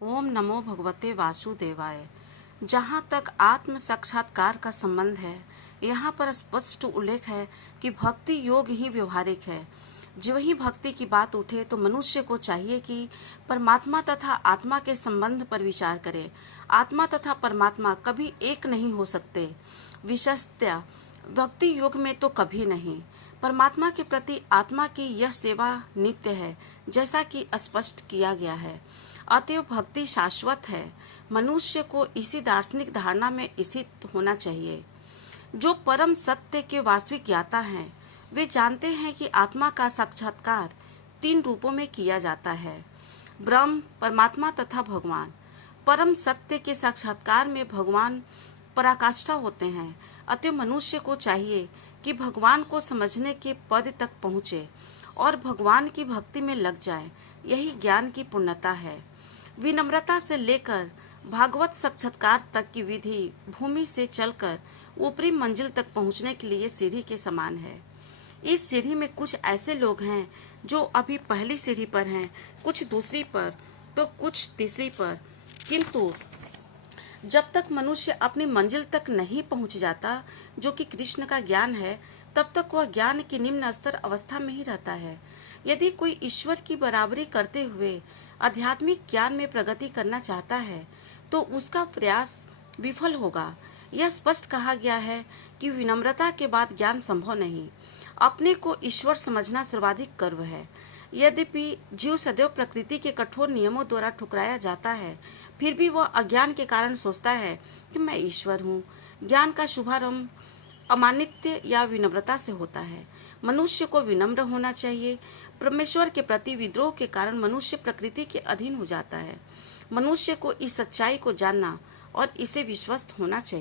ओम नमो भगवते वासुदेवाय। जहाँ तक आत्म साक्षात्कार का संबंध है, यहाँ पर स्पष्ट उल्लेख है कि भक्ति योग ही व्यवहारिक है। जो ही भक्ति की बात उठे तो मनुष्य को चाहिए कि परमात्मा तथा आत्मा के संबंध पर विचार करे। आत्मा तथा परमात्मा कभी एक नहीं हो सकते, विशेषतः भक्ति योग में तो कभी नहीं। परमात्मा के प्रति आत्मा की यह सेवा नित्य है, जैसा कि स्पष्ट किया गया है। अतएव भक्ति शाश्वत है। मनुष्य को इसी दार्शनिक धारणा में स्थित होना चाहिए। जो परम सत्य के वास्तविक ज्ञाता हैं, वे जानते हैं कि आत्मा का साक्षात्कार 3 रूपों में किया जाता है: ब्रह्म, परमात्मा तथा भगवान। परम सत्य के साक्षात्कार में भगवान पराकाष्ठा होते हैं। अतएव मनुष्य को चाहिए कि भगवान को समझने के पद तक पहुँचे और भगवान की भक्ति में लग जाए। यही ज्ञान की पूर्णता है। विनम्रता से लेकर भागवत साक्षात्कार तक की विधि भूमि से चलकर ऊपरी मंजिल तक पहुंचने के लिए सीढ़ी के समान है। इस सीढ़ी में कुछ ऐसे लोग हैं जो अभी पहली सीढ़ी पर हैं, कुछ दूसरी पर तो कुछ तीसरी पर, किंतु जब तक मनुष्य अपनी मंजिल तक नहीं पहुंच जाता, जो कि कृष्ण का ज्ञान है, तब तक वह ज्ञान की निम्न स्तर अवस्था में ही रहता है। यदि कोई ईश्वर की बराबरी करते हुए आध्यात्मिक ज्ञान में प्रगति करना चाहता है, तो उसका प्रयास विफल होगा। यह स्पष्ट कहा गया है कि विनम्रता के बाद ज्ञान संभव नहीं। अपने को ईश्वर समझना सर्वाधिक गर्व है। यद्यपि जीव सदैव प्रकृति के कठोर नियमों द्वारा ठुकराया जाता है, फिर भी वह अज्ञान के कारण सोचता है कि मैं ईश्वर हूँ। ज्ञान का शुभारंभ अमानित्य या विनम्रता से होता है। मनुष्य को विनम्र होना चाहिए। परमेश्वर के प्रति विद्रोह के कारण मनुष्य प्रकृति के अधीन हो जाता है। मनुष्य को इस सच्चाई को जानना और इसे विश्वस्त होना चाहिए।